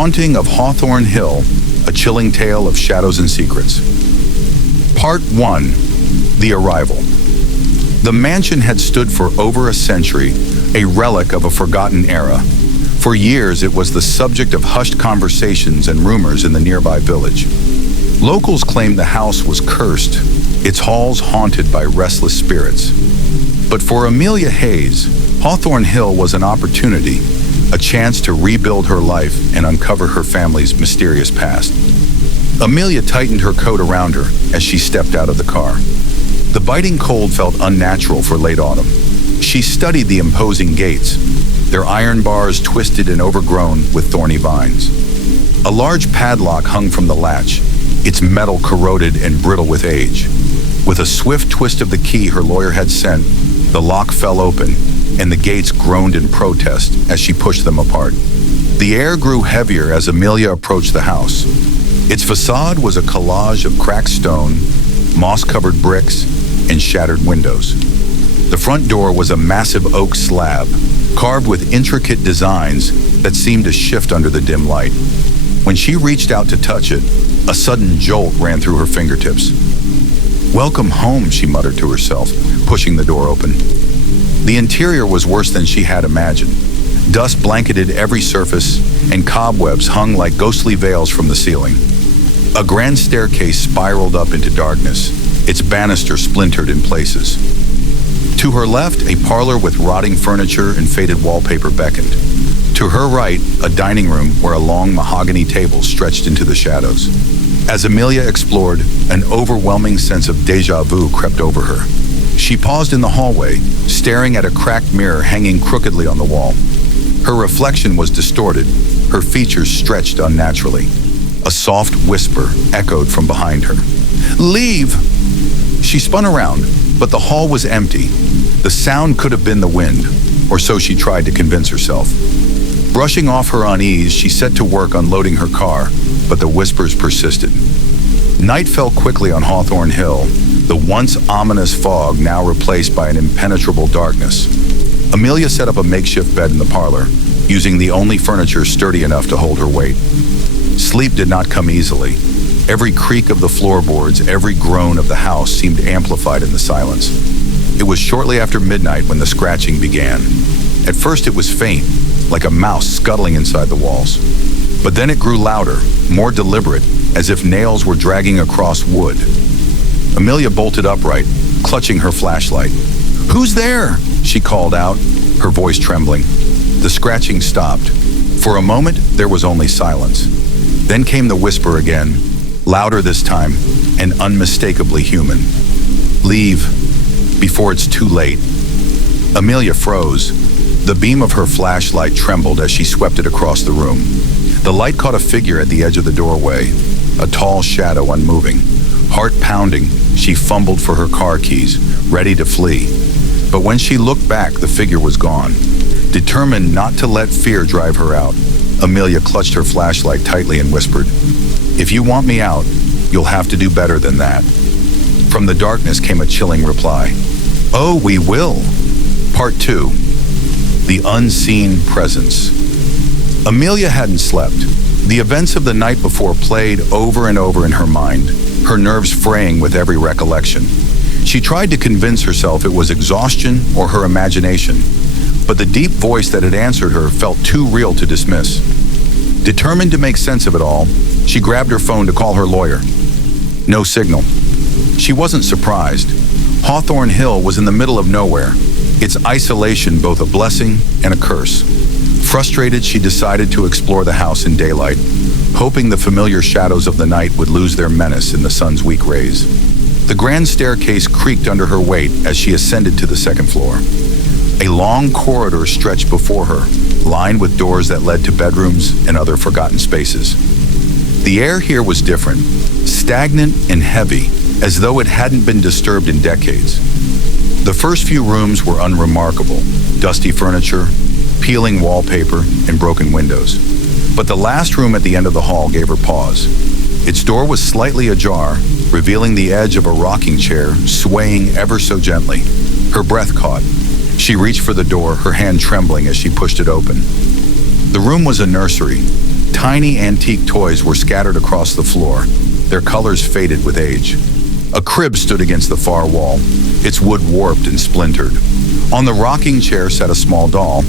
Haunting of Hawthorne Hill, a chilling tale of shadows and secrets. Part 1. The Arrival. The mansion had stood for over a century, a relic of a forgotten era. For years, it was the subject of hushed conversations and rumors in the nearby village. Locals claimed the house was cursed, its halls haunted by restless spirits. But for Amelia Hayes, Hawthorne Hill was an opportunity, a chance to rebuild her life and uncover her family's mysterious past. Amelia tightened her coat around her as she stepped out of the car. The biting cold felt unnatural for late autumn. She studied the imposing gates, their iron bars twisted and overgrown with thorny vines. A large padlock hung from the latch, its metal corroded and brittle with age. With a swift twist of the key her lawyer had sent, the lock fell open, and the gates groaned in protest as she pushed them apart. The air grew heavier as Amelia approached the house. Its facade was a collage of cracked stone, moss-covered bricks, and shattered windows. The front door was a massive oak slab, carved with intricate designs that seemed to shift under the dim light. When she reached out to touch it, a sudden jolt ran through her fingertips. "Welcome home," she muttered to herself, pushing the door open. The interior was worse than she had imagined. Dust blanketed every surface, and cobwebs hung like ghostly veils from the ceiling. A grand staircase spiraled up into darkness, its banister splintered in places. To her left, a parlor with rotting furniture and faded wallpaper beckoned. To her right, a dining room where a long mahogany table stretched into the shadows. As Amelia explored, an overwhelming sense of déjà vu crept over her. She paused in the hallway, staring at a cracked mirror hanging crookedly on the wall. Her reflection was distorted, her features stretched unnaturally. A soft whisper echoed from behind her. "Leave!" She spun around, but the hall was empty. The sound could have been the wind, or so she tried to convince herself. Brushing off her unease, she set to work unloading her car, but the whispers persisted. Night fell quickly on Hawthorne Hill, the once ominous fog now replaced by an impenetrable darkness. Amelia set up a makeshift bed in the parlor, using the only furniture sturdy enough to hold her weight. Sleep did not come easily. Every creak of the floorboards, every groan of the house seemed amplified in the silence. It was shortly after midnight when the scratching began. At first it was faint, like a mouse scuttling inside the walls. But then it grew louder, more deliberate, as if nails were dragging across wood. Amelia bolted upright, clutching her flashlight. "Who's there?" she called out, her voice trembling. The scratching stopped. For a moment, there was only silence. Then came the whisper again, louder this time, and unmistakably human. "Leave, before it's too late." Amelia froze. The beam of her flashlight trembled as she swept it across the room. The light caught a figure at the edge of the doorway, a tall shadow unmoving. Heart pounding, she fumbled for her car keys, ready to flee. But when she looked back, the figure was gone. Determined not to let fear drive her out, Amelia clutched her flashlight tightly and whispered, "If you want me out, you'll have to do better than that." From the darkness came a chilling reply. "Oh, we will." Part 2. The Unseen Presence. Amelia hadn't slept. The events of the night before played over and over in her mind, her nerves fraying with every recollection. She tried to convince herself it was exhaustion or her imagination, but the deep voice that had answered her felt too real to dismiss. Determined to make sense of it all, she grabbed her phone to call her lawyer. No signal. She wasn't surprised. Hawthorne Hill was in the middle of nowhere, its isolation both a blessing and a curse. Frustrated, she decided to explore the house in daylight, hoping the familiar shadows of the night would lose their menace in the sun's weak rays. The grand staircase creaked under her weight as she ascended to the second floor. A long corridor stretched before her, lined with doors that led to bedrooms and other forgotten spaces. The air here was different, stagnant and heavy, as though it hadn't been disturbed in decades. The first few rooms were unremarkable, dusty furniture, peeling wallpaper, and broken windows. But the last room at the end of the hall gave her pause. Its door was slightly ajar, revealing the edge of a rocking chair, swaying ever so gently. Her breath caught. She reached for the door, her hand trembling as she pushed it open. The room was a nursery, Tiny antique toys were scattered across the floor, their colors faded with age. A crib stood against the far wall, its wood warped and splintered. On the rocking chair sat a small doll,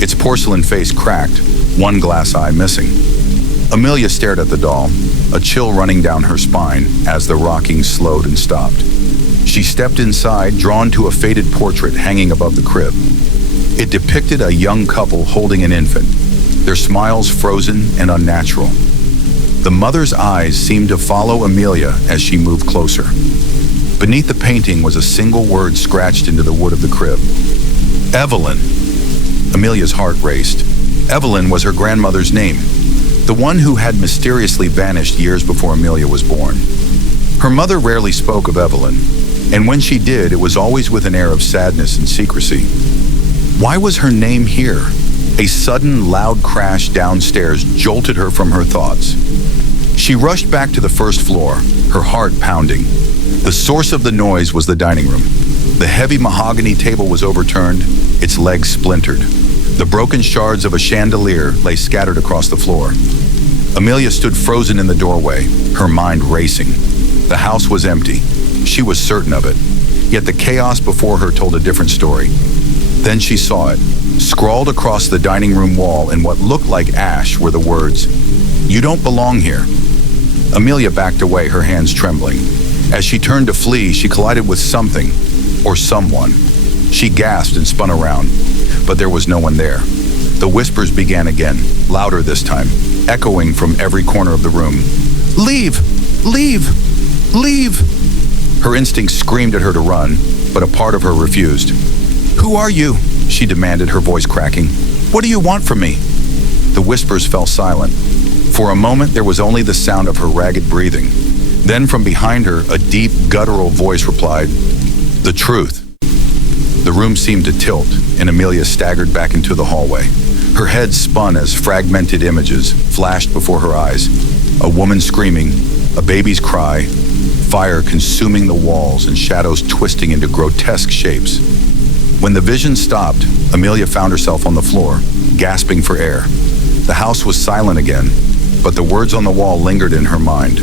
its porcelain face cracked, one glass eye missing. Amelia stared at the doll, a chill running down her spine as the rocking slowed and stopped. She stepped inside, drawn to a faded portrait hanging above the crib. It depicted a young couple holding an infant, their smiles frozen and unnatural. The mother's eyes seemed to follow Amelia as she moved closer. Beneath the painting was a single word scratched into the wood of the crib. Evelyn. Amelia's heart raced. Evelyn was her grandmother's name, the one who had mysteriously vanished years before Amelia was born. Her mother rarely spoke of Evelyn, and when she did, it was always with an air of sadness and secrecy. Why was her name here? A sudden, loud crash downstairs jolted her from her thoughts. She rushed back to the first floor, her heart pounding. The source of the noise was the dining room. The heavy mahogany table was overturned, its legs splintered. The broken shards of a chandelier lay scattered across the floor. Amelia stood frozen in the doorway, her mind racing. The house was empty. She was certain of it. Yet the chaos before her told a different story. Then she saw it. Scrawled across the dining room wall in what looked like ash were the words, "You don't belong here." Amelia backed away, her hands trembling. As she turned to flee, she collided with something, or someone. She gasped and spun around, but there was no one there. The whispers began again, louder this time, echoing from every corner of the room. "Leave! Leave! Leave!" Her instinct screamed at her to run, but a part of her refused. "Who are you?" she demanded, her voice cracking. "What do you want from me?" The whispers fell silent. For a moment, there was only the sound of her ragged breathing. Then from behind her, a deep, guttural voice replied, "The truth." The room seemed to tilt, and Amelia staggered back into the hallway. Her head spun as fragmented images flashed before her eyes. A woman screaming, a baby's cry, fire consuming the walls and shadows twisting into grotesque shapes. When the vision stopped, Amelia found herself on the floor, gasping for air. The house was silent again, but the words on the wall lingered in her mind.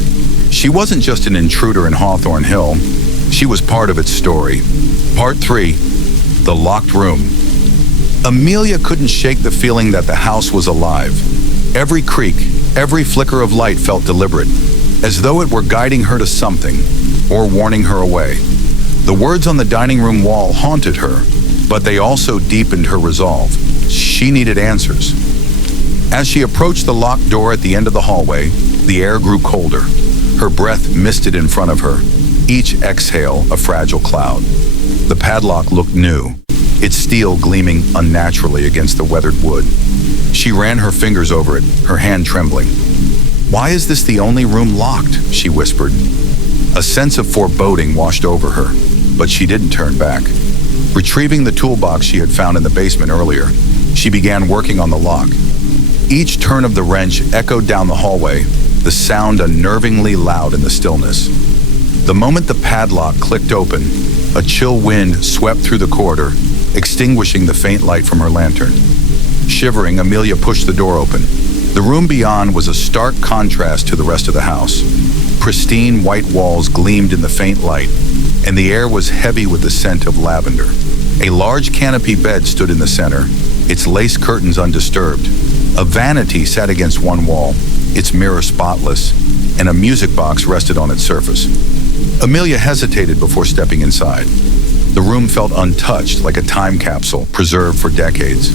She wasn't just an intruder in Hawthorne Hill. She was part of its story. Part 3, The Locked Room. Amelia couldn't shake the feeling that the house was alive. Every creak, every flicker of light felt deliberate, as though it were guiding her to something, or warning her away. The words on the dining room wall haunted her, but they also deepened her resolve. She needed answers. As she approached the locked door at the end of the hallway, the air grew colder. Her breath misted in front of her, each exhale a fragile cloud. The padlock looked new, its steel gleaming unnaturally against the weathered wood. She ran her fingers over it, her hand trembling. "Why is this the only room locked?" she whispered. A sense of foreboding washed over her, but she didn't turn back. Retrieving the toolbox she had found in the basement earlier, she began working on the lock. Each turn of the wrench echoed down the hallway, the sound unnervingly loud in the stillness. The moment the padlock clicked open, a chill wind swept through the corridor, extinguishing the faint light from her lantern. Shivering, Amelia pushed the door open. The room beyond was a stark contrast to the rest of the house. Pristine white walls gleamed in the faint light, and the air was heavy with the scent of lavender. A large canopy bed stood in the center, its lace curtains undisturbed. A vanity sat against one wall, its mirror spotless, and a music box rested on its surface. Amelia hesitated before stepping inside. The room felt untouched, like a time capsule preserved for decades.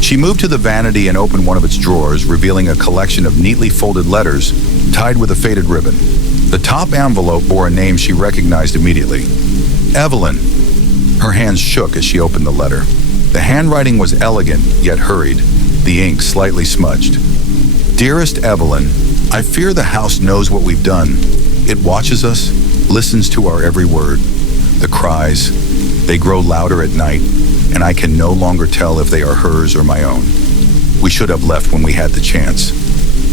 She moved to the vanity and opened one of its drawers, revealing a collection of neatly folded letters tied with a faded ribbon. The top envelope bore a name she recognized immediately. Evelyn. Her hands shook as she opened the letter. The handwriting was elegant, yet hurried, the ink slightly smudged. "Dearest Evelyn, I fear the house knows what we've done. It watches us, listens to our every word. The cries, they grow louder at night, and I can no longer tell if they are hers or my own. We should have left when we had the chance,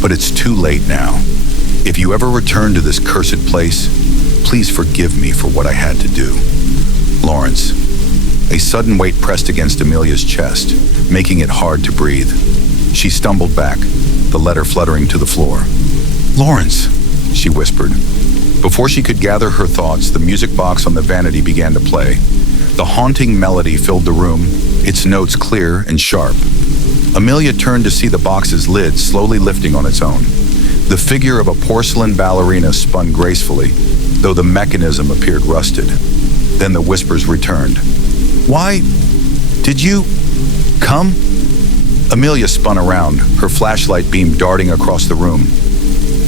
but it's too late now. If you ever return to this cursed place, please forgive me for what I had to do. Lawrence." A sudden weight pressed against Amelia's chest, making it hard to breathe. She stumbled back, the letter fluttering to the floor. "Lawrence," she whispered. Before she could gather her thoughts, the music box on the vanity began to play. The haunting melody filled the room, its notes clear and sharp. Amelia turned to see the box's lid slowly lifting on its own. The figure of a porcelain ballerina spun gracefully, though the mechanism appeared rusted. Then the whispers returned. "Why did you come?" Amelia spun around, her flashlight beam darting across the room.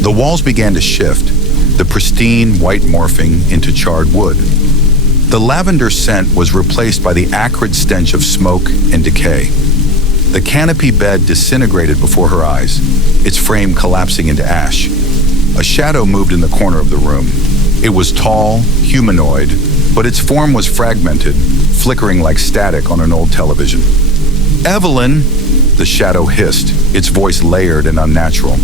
The walls began to shift, the pristine white morphing into charred wood. The lavender scent was replaced by the acrid stench of smoke and decay. The canopy bed disintegrated before her eyes, its frame collapsing into ash. A shadow moved in the corner of the room. It was tall, humanoid, but its form was fragmented, flickering like static on an old television. "Evelyn!" the shadow hissed, its voice layered and unnatural.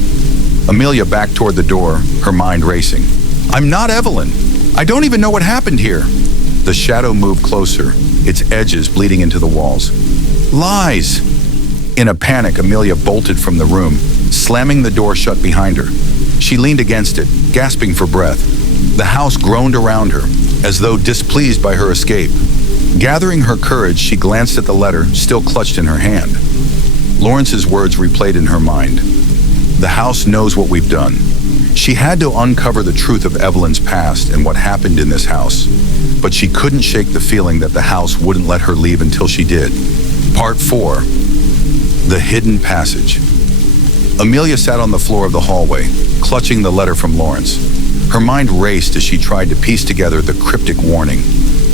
Amelia backed toward the door, her mind racing. "I'm not Evelyn. I don't even know what happened here." The shadow moved closer, its edges bleeding into the walls. "Lies!" In a panic, Amelia bolted from the room, slamming the door shut behind her. She leaned against it, gasping for breath. The house groaned around her, as though displeased by her escape. Gathering her courage, she glanced at the letter, still clutched in her hand. Lawrence's words replayed in her mind. "The house knows what we've done." She had to uncover the truth of Evelyn's past and what happened in this house, but she couldn't shake the feeling that the house wouldn't let her leave until she did. Part 4. The Hidden Passage. Amelia sat on the floor of the hallway, clutching the letter from Lawrence. Her mind raced as she tried to piece together the cryptic warning.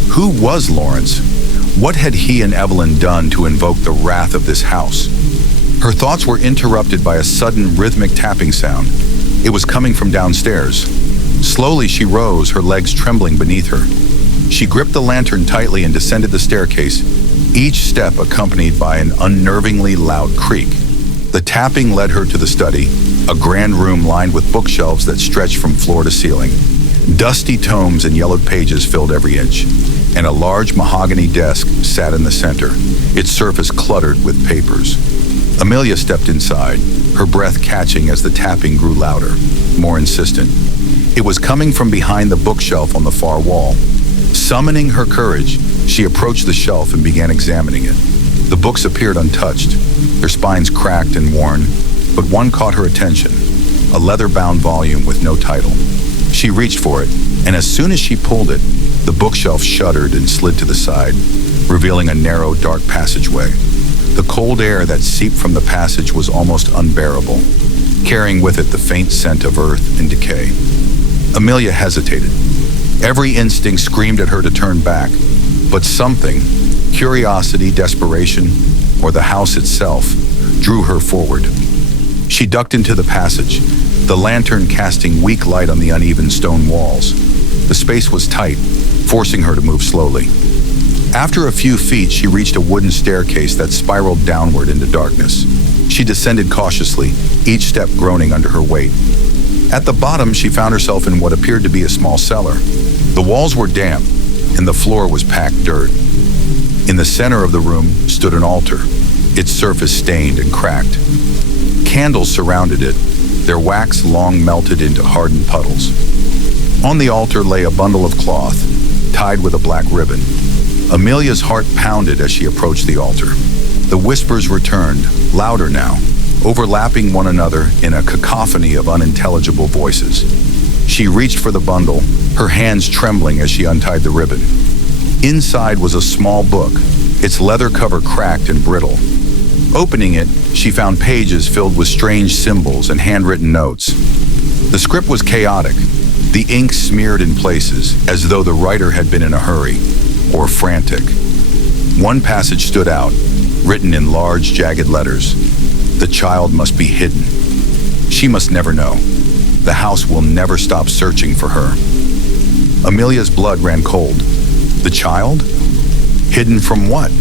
Who was Lawrence? What had he and Evelyn done to invoke the wrath of this house? Her thoughts were interrupted by a sudden rhythmic tapping sound. It was coming from downstairs. Slowly she rose, her legs trembling beneath her. She gripped the lantern tightly and descended the staircase, each step accompanied by an unnervingly loud creak. The tapping led her to the study, a grand room lined with bookshelves that stretched from floor to ceiling. Dusty tomes and yellowed pages filled every inch, and a large mahogany desk sat in the center, its surface cluttered with papers. Amelia stepped inside, her breath catching as the tapping grew louder, more insistent. It was coming from behind the bookshelf on the far wall. Summoning her courage, she approached the shelf and began examining it. The books appeared untouched, their spines cracked and worn, but one caught her attention, a leather-bound volume with no title. She reached for it, and as soon as she pulled it, the bookshelf shuddered and slid to the side, revealing a narrow, dark passageway. The cold air that seeped from the passage was almost unbearable, carrying with it the faint scent of earth and decay. Amelia hesitated. Every instinct screamed at her to turn back, but something, curiosity, desperation, or the house itself, drew her forward. She ducked into the passage, the lantern casting weak light on the uneven stone walls. The space was tight, forcing her to move slowly. After a few feet, she reached a wooden staircase that spiraled downward into darkness. She descended cautiously, each step groaning under her weight. At the bottom, she found herself in what appeared to be a small cellar. The walls were damp, and the floor was packed dirt. In the center of the room stood an altar, its surface stained and cracked. Candles surrounded it, their wax long melted into hardened puddles. On the altar lay a bundle of cloth, tied with a black ribbon. Amelia's heart pounded as she approached the altar. The whispers returned, louder now, overlapping one another in a cacophony of unintelligible voices. She reached for the bundle, her hands trembling as she untied the ribbon. Inside was a small book, its leather cover cracked and brittle. Opening it, she found pages filled with strange symbols and handwritten notes. The script was chaotic, the ink smeared in places, as though the writer had been in a hurry, or frantic. One passage stood out, written in large, jagged letters. The child must be hidden. She must never know. The house will never stop searching for her. Amelia's blood ran cold. The child? Hidden from what?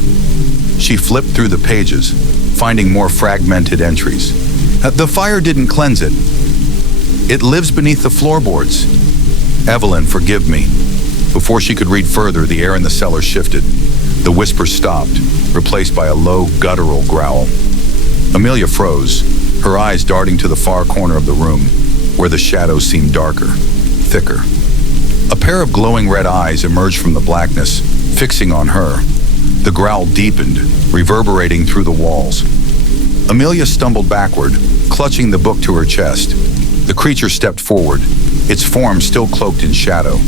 She flipped through the pages, finding more fragmented entries. The fire didn't cleanse it. It lives beneath the floorboards. Evelyn, forgive me. Before she could read further, the air in the cellar shifted. The whisper stopped, replaced by a low, guttural growl. Amelia froze, her eyes darting to the far corner of the room, where the shadows seemed darker, thicker. A pair of glowing red eyes emerged from the blackness, fixing on her. The growl deepened, reverberating through the walls. Amelia stumbled backward, clutching the book to her chest. The creature stepped forward, its form still cloaked in shadow.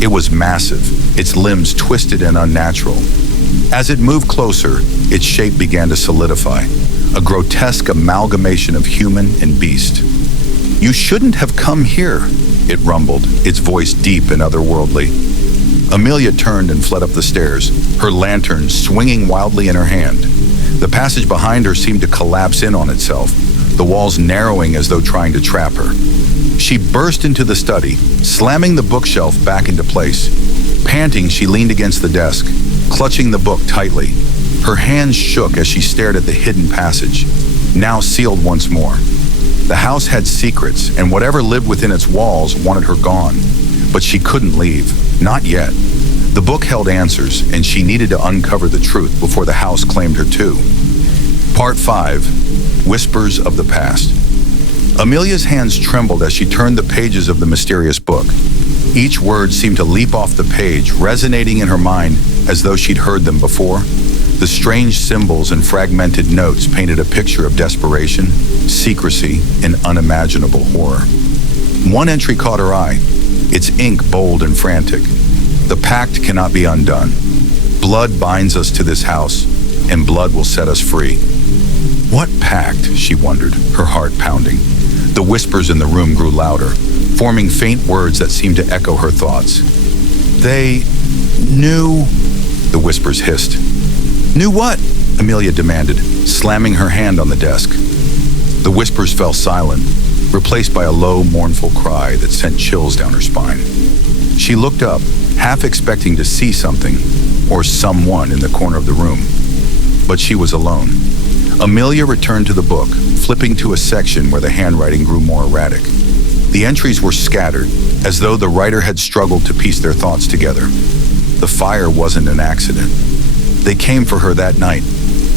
It was massive, its limbs twisted and unnatural. As it moved closer, its shape began to solidify, a grotesque amalgamation of human and beast. "You shouldn't have come here," it rumbled, its voice deep and otherworldly. Amelia turned and fled up the stairs, her lantern swinging wildly in her hand. The passage behind her seemed to collapse in on itself, the walls narrowing as though trying to trap her. She burst into the study, slamming the bookshelf back into place. Panting, she leaned against the desk, clutching the book tightly. Her hands shook as she stared at the hidden passage, now sealed once more. The house had secrets, and whatever lived within its walls wanted her gone. But she couldn't leave, not yet. The book held answers, and she needed to uncover the truth before the house claimed her too. Part 5. Whispers of the Past. Amelia's hands trembled as she turned the pages of the mysterious book. Each word seemed to leap off the page, resonating in her mind as though she'd heard them before. The strange symbols and fragmented notes painted a picture of desperation, secrecy, and unimaginable horror. One entry caught her eye, its ink bold and frantic. "The pact cannot be undone. Blood binds us to this house, and blood will set us free." What pact, she wondered, her heart pounding. The whispers in the room grew louder, forming faint words that seemed to echo her thoughts. "They knew," the whispers hissed. "Knew what?" Amelia demanded, slamming her hand on the desk. The whispers fell silent, replaced by a low, mournful cry that sent chills down her spine. She looked up, half expecting to see something, or someone in the corner of the room. But she was alone. Amelia returned to the book, flipping to a section where the handwriting grew more erratic. The entries were scattered, as though the writer had struggled to piece their thoughts together. The fire wasn't an accident. They came for her that night.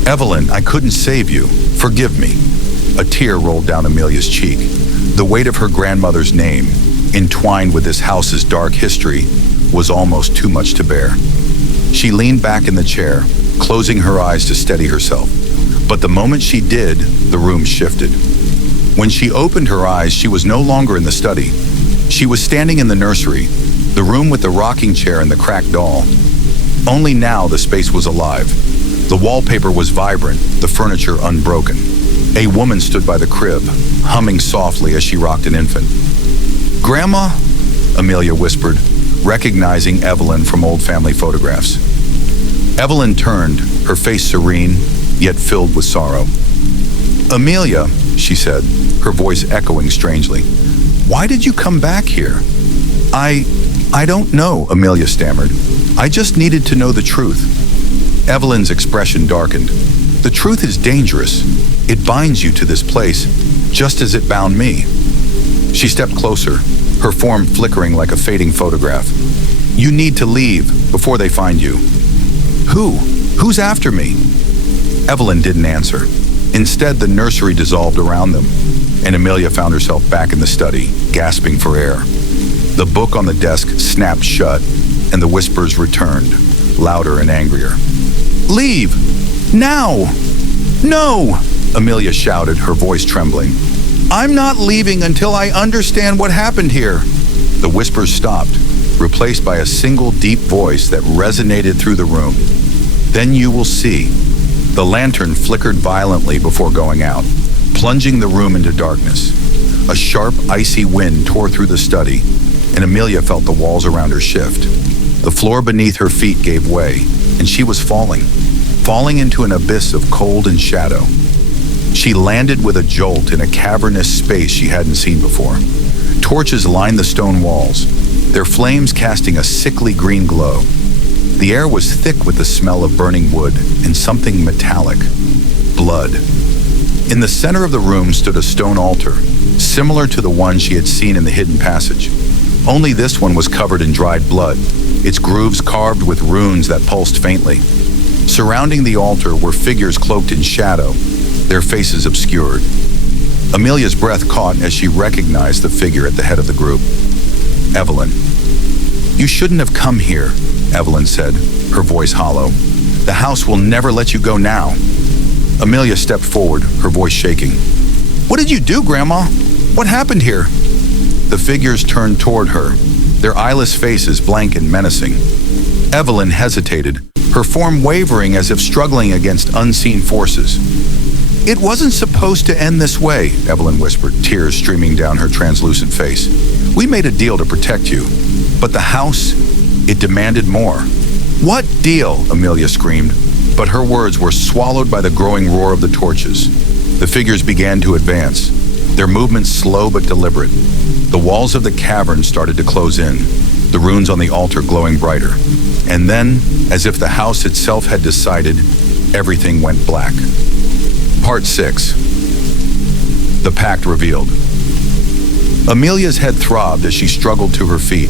"Evelyn, I couldn't save you. Forgive me." A tear rolled down Amelia's cheek. The weight of her grandmother's name, entwined with this house's dark history, was almost too much to bear. She leaned back in the chair, closing her eyes to steady herself. But the moment she did, the room shifted. When she opened her eyes, she was no longer in the study. She was standing in the nursery, the room with the rocking chair and the cracked doll. Only now the space was alive. The wallpaper was vibrant, the furniture unbroken. A woman stood by the crib, humming softly as she rocked an infant. "Grandma?" Amelia whispered, recognizing Evelyn from old family photographs. Evelyn turned, her face serene, yet filled with sorrow. "Amelia," she said, her voice echoing strangely, "why did you come back here?" I don't know," Amelia stammered. "I just needed to know the truth." Evelyn's expression darkened. "The truth is dangerous. It binds you to this place, just as it bound me." She stepped closer, her form flickering like a fading photograph. "You need to leave before they find you." "Who? Who's after me?" Evelyn didn't answer. Instead, the nursery dissolved around them, and Amelia found herself back in the study, gasping for air. The book on the desk snapped shut, and the whispers returned, louder and angrier. "Leave! Now! No!" Amelia shouted, her voice trembling. "I'm not leaving until I understand what happened here." The whispers stopped, replaced by a single deep voice that resonated through the room. "Then you will see." The lantern flickered violently before going out, plunging the room into darkness. A sharp, icy wind tore through the study, and Amelia felt the walls around her shift. The floor beneath her feet gave way, and she was falling into an abyss of cold and shadow. She landed with a jolt in a cavernous space she hadn't seen before. Torches lined the stone walls, their flames casting a sickly green glow. The air was thick with the smell of burning wood and something metallic. Blood. In the center of the room stood a stone altar, similar to the one she had seen in the hidden passage. Only this one was covered in dried blood, its grooves carved with runes that pulsed faintly. Surrounding the altar were figures cloaked in shadow, their faces obscured. Amelia's breath caught as she recognized the figure at the head of the group. Evelyn. "You shouldn't have come here," Evelyn said, her voice hollow. "The house will never let you go now." Amelia stepped forward, her voice shaking. "What did you do, Grandma? What happened here?" The figures turned toward her, their eyeless faces blank and menacing. Evelyn hesitated, her form wavering as if struggling against unseen forces. "It wasn't supposed to end this way," Evelyn whispered, tears streaming down her translucent face. "We made a deal to protect you, but the house, it demanded more." "What deal?" Amelia screamed, but her words were swallowed by the growing roar of the torches. The figures began to advance, their movements slow but deliberate. The walls of the cavern started to close in, the runes on the altar glowing brighter. And then, as if the house itself had decided, everything went black. Part 6. The Pact Revealed. Amelia's head throbbed as she struggled to her feet.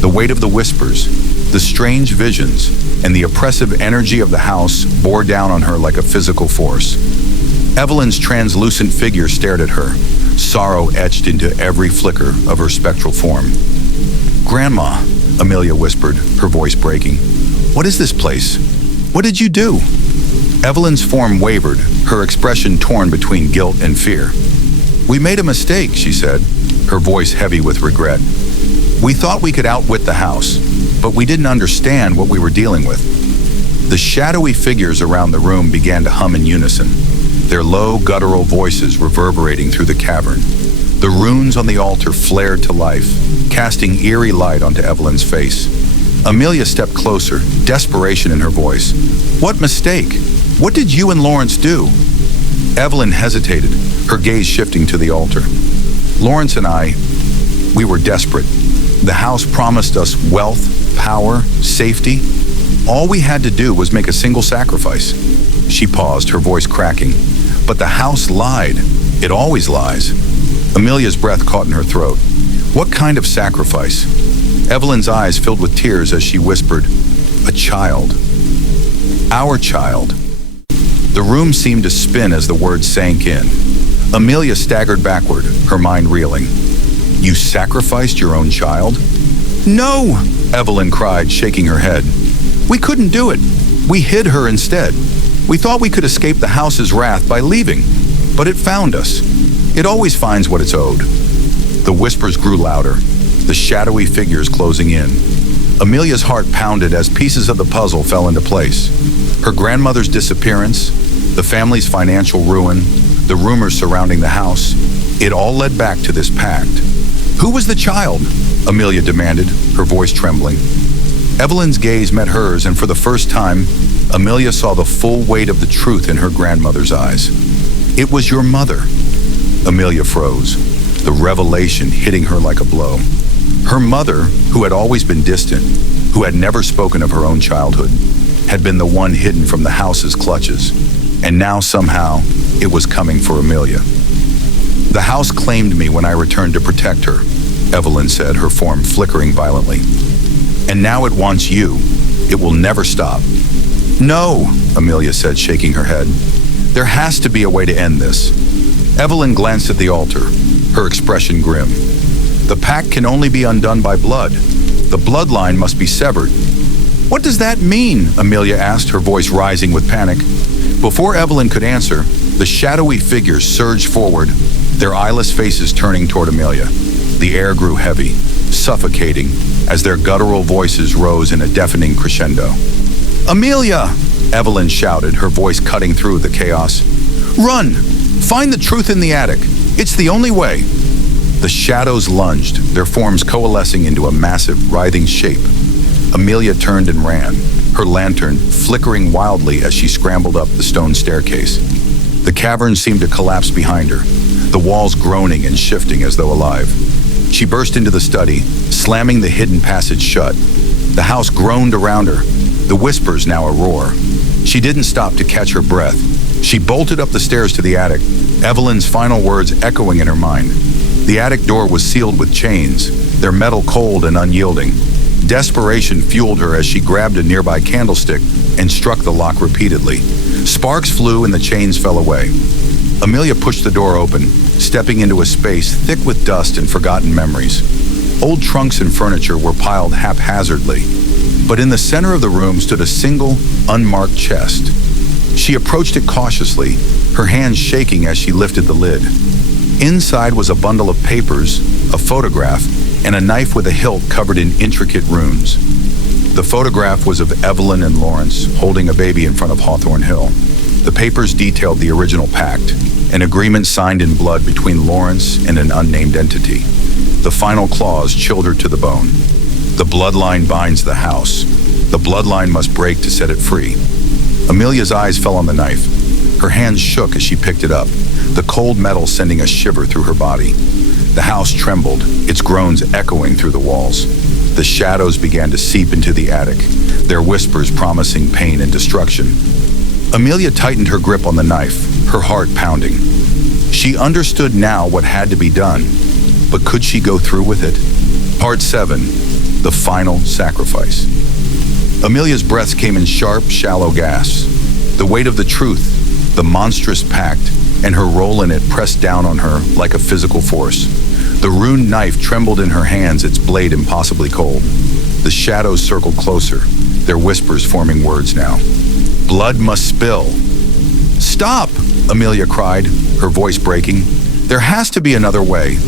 The weight of the whispers, the strange visions, and the oppressive energy of the house bore down on her like a physical force. Evelyn's translucent figure stared at her, sorrow etched into every flicker of her spectral form. "Grandma," Amelia whispered, her voice breaking. "What is this place? What did you do?" Evelyn's form wavered, her expression torn between guilt and fear. "We made a mistake," she said, her voice heavy with regret. "We thought we could outwit the house, but we didn't understand what we were dealing with." The shadowy figures around the room began to hum in unison, their low, guttural voices reverberating through the cavern. The runes on the altar flared to life, casting eerie light onto Evelyn's face. Amelia stepped closer, desperation in her voice. "What mistake? What did you and Lawrence do?" Evelyn hesitated, her gaze shifting to the altar. "Lawrence and I, we were desperate. The house promised us wealth, power, safety. All we had to do was make a single sacrifice." She paused, her voice cracking. "But the house lied. It always lies." Amelia's breath caught in her throat. "What kind of sacrifice?" Evelyn's eyes filled with tears as she whispered, "A child. Our child." The room seemed to spin as the words sank in. Amelia staggered backward, her mind reeling. "You sacrificed your own child?" "No!" Evelyn cried, shaking her head. "We couldn't do it. We hid her instead. We thought we could escape the house's wrath by leaving, but it found us. It always finds what it's owed." The whispers grew louder, the shadowy figures closing in. Amelia's heart pounded as pieces of the puzzle fell into place. Her grandmother's disappearance, the family's financial ruin, the rumors surrounding the house, it all led back to this pact. "Who was the child?" Amelia demanded, her voice trembling. Evelyn's gaze met hers, and for the first time, Amelia saw the full weight of the truth in her grandmother's eyes. "It was your mother." Amelia froze, the revelation hitting her like a blow. Her mother, who had always been distant, who had never spoken of her own childhood, had been the one hidden from the house's clutches. And now somehow, it was coming for Amelia. "The house claimed me when I returned to protect her," Evelyn said, her form flickering violently. "And now it wants you. It will never stop." "No," Amelia said, shaking her head. "There has to be a way to end this." Evelyn glanced at the altar, her expression grim. "The pact can only be undone by blood. The bloodline must be severed." "What does that mean?" Amelia asked, her voice rising with panic. Before Evelyn could answer, the shadowy figures surged forward, their eyeless faces turning toward Amelia. The air grew heavy, suffocating, as their guttural voices rose in a deafening crescendo. "Amelia!" Evelyn shouted, her voice cutting through the chaos. "Run! Find the truth in the attic. It's the only way." The shadows lunged, their forms coalescing into a massive, writhing shape. Amelia turned and ran, her lantern flickering wildly as she scrambled up the stone staircase. The cavern seemed to collapse behind her, the walls groaning and shifting as though alive. She burst into the study, slamming the hidden passage shut. The house groaned around her, the whispers now a roar. She didn't stop to catch her breath. She bolted up the stairs to the attic, Evelyn's final words echoing in her mind. The attic door was sealed with chains, their metal cold and unyielding. Desperation fueled her as she grabbed a nearby candlestick and struck the lock repeatedly. Sparks flew and the chains fell away. Amelia pushed the door open, stepping into a space thick with dust and forgotten memories. Old trunks and furniture were piled haphazardly, but in the center of the room stood a single, unmarked chest. She approached it cautiously, her hands shaking as she lifted the lid. Inside was a bundle of papers, a photograph, and a knife with a hilt covered in intricate runes. The photograph was of Evelyn and Lawrence holding a baby in front of Hawthorne Hill. The papers detailed the original pact, an agreement signed in blood between Lawrence and an unnamed entity. The final clause chilled her to the bone. The bloodline binds the house. The bloodline must break to set it free. Amelia's eyes fell on the knife. Her hands shook as she picked it up, the cold metal sending a shiver through her body. The house trembled, its groans echoing through the walls. The shadows began to seep into the attic, their whispers promising pain and destruction. Amelia tightened her grip on the knife, her heart pounding. She understood now what had to be done, but could she go through with it? Part 7, the final sacrifice. Amelia's breaths came in sharp, shallow gasps. The weight of the truth, the monstrous pact, and her role in it pressed down on her like a physical force. The runed knife trembled in her hands, its blade impossibly cold. The shadows circled closer, their whispers forming words now. Blood must spill. Stop! Amelia cried, her voice breaking. There has to be another way.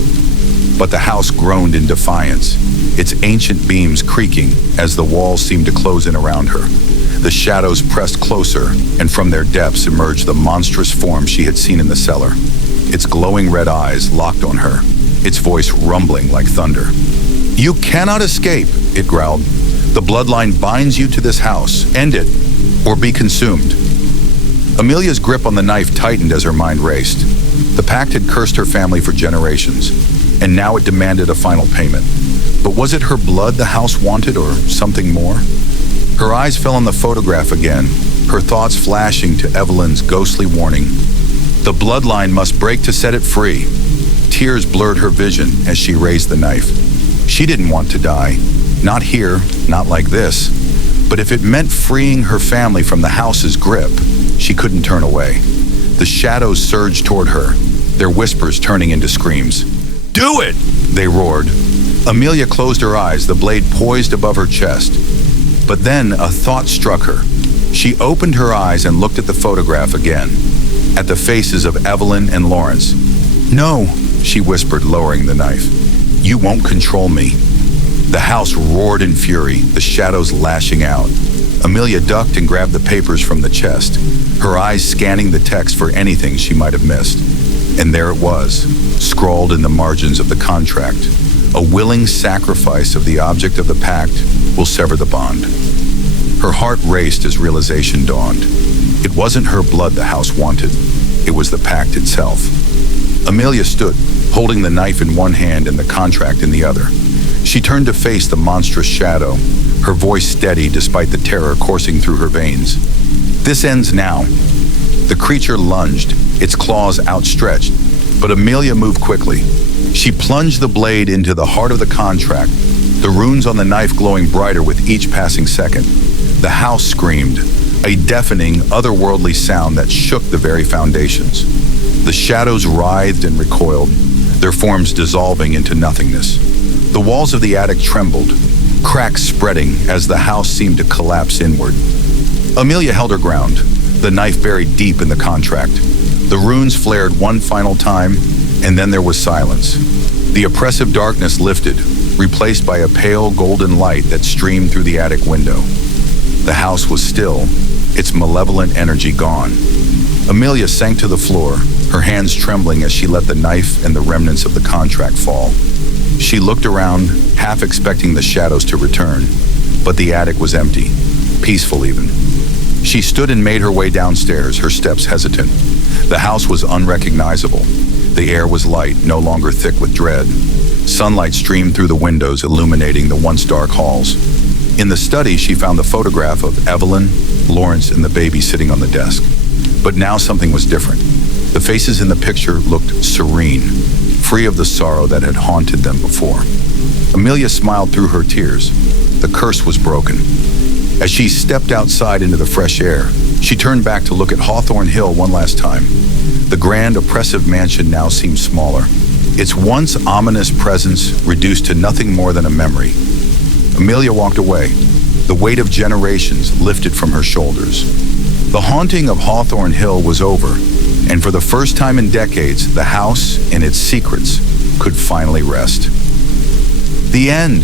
But the house groaned in defiance, its ancient beams creaking as the walls seemed to close in around her. The shadows pressed closer, and from their depths emerged the monstrous form she had seen in the cellar. Its glowing red eyes locked on her, its voice rumbling like thunder. You cannot escape, it growled. The bloodline binds you to this house. End it, or be consumed. Amelia's grip on the knife tightened as her mind raced. The pact had cursed her family for generations, and now it demanded a final payment. But was it her blood the house wanted, or something more? Her eyes fell on the photograph again, her thoughts flashing to Evelyn's ghostly warning. The bloodline must break to set it free. Tears blurred her vision as she raised the knife. She didn't want to die. Not here, not like this. But if it meant freeing her family from the house's grip, she couldn't turn away. The shadows surged toward her, their whispers turning into screams. Do it! They roared. Amelia closed her eyes, the blade poised above her chest. But then a thought struck her. She opened her eyes and looked at the photograph again, at the faces of Evelyn and Lawrence. No, she whispered, lowering the knife. You won't control me. The house roared in fury, the shadows lashing out. Amelia ducked and grabbed the papers from the chest, her eyes scanning the text for anything she might have missed. And there it was, scrawled in the margins of the contract. A willing sacrifice of the object of the pact will sever the bond. Her heart raced as realization dawned. It wasn't her blood the house wanted. It was the pact itself. Amelia stood, holding the knife in one hand and the contract in the other. She turned to face the monstrous shadow, her voice steady despite the terror coursing through her veins. This ends now. The creature lunged, its claws outstretched, but Amelia moved quickly. She plunged the blade into the heart of the contract, the runes on the knife glowing brighter with each passing second. The house screamed, a deafening, otherworldly sound that shook the very foundations. The shadows writhed and recoiled, their forms dissolving into nothingness. The walls of the attic trembled, cracks spreading as the house seemed to collapse inward. Amelia held her ground, the knife buried deep in the contract. The runes flared one final time, and then there was silence. The oppressive darkness lifted, replaced by a pale golden light that streamed through the attic window. The house was still, its malevolent energy gone. Amelia sank to the floor, her hands trembling as she let the knife and the remnants of the contract fall. She looked around, half expecting the shadows to return, but the attic was empty, peaceful even. She stood and made her way downstairs, her steps hesitant. The house was unrecognizable. The air was light, no longer thick with dread. Sunlight streamed through the windows, illuminating the once dark halls. In the study, she found the photograph of Evelyn, Lawrence, and the baby sitting on the desk. But now something was different. The faces in the picture looked serene, free of the sorrow that had haunted them before. Amelia smiled through her tears. The curse was broken. As she stepped outside into the fresh air, she turned back to look at Hawthorne Hill one last time. The grand, oppressive mansion now seemed smaller, its once ominous presence reduced to nothing more than a memory. Amelia walked away, the weight of generations lifted from her shoulders. The haunting of Hawthorne Hill was over, and for the first time in decades, the house and its secrets could finally rest. The end.